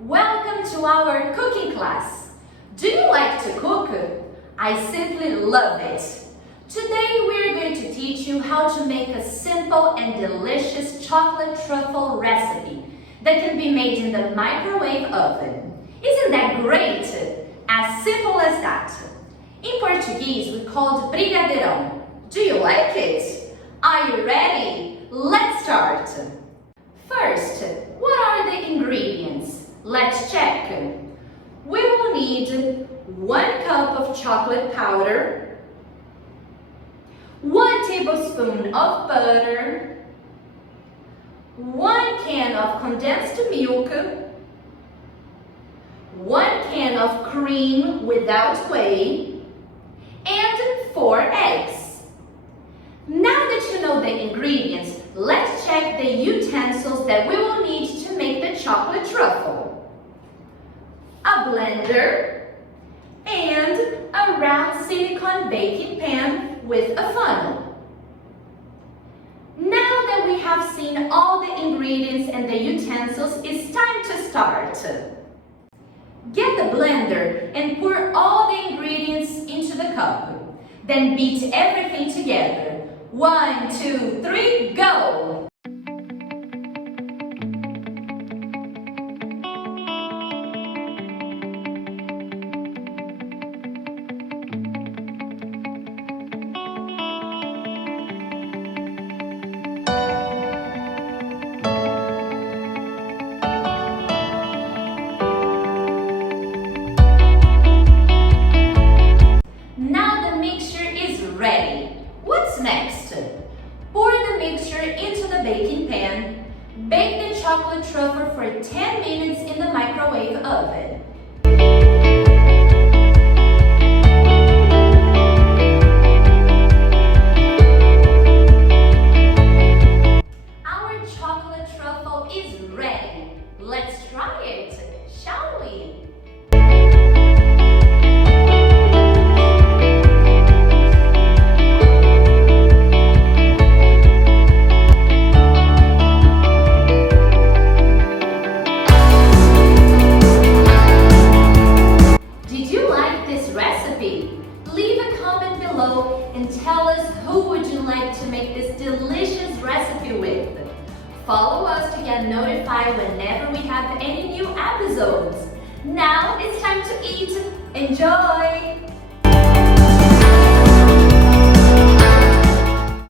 Welcome to our cooking class. Do you like to cook? I simply love it. Today we're going to teach you how to make a simple and delicious chocolate truffle recipe that can be made in the microwave oven. Isn't that great? As simple as that. In Portuguese we call it brigadeirão. Do you like it? Are you ready? Let's start. First, what are the ingredients? Let's check. We will need 1 cup of chocolate powder, 1 tablespoon of butter, 1 can of condensed milk, 1 can of cream without whey, and 4 eggs. Now that you know the ingredients, let's check the utensils that we will need to make the chocolate truffle. A blender and a round silicone baking pan with a funnel. Now that we have seen all the ingredients and the utensils, it's time to start. Get the blender and pour all the ingredients into the cup. Then beat everything together. 1, 2, 3, go! Ready. What's next? Pour the mixture into the baking pan. Bake the chocolate truffle for 10 minutes in the microwave oven. Our chocolate truffle is ready. Let's try it, shall we? Leave a comment below and tell us who would you like to make this delicious recipe with. Follow us to get notified whenever we have any new episodes. Now it's time to eat. Enjoy!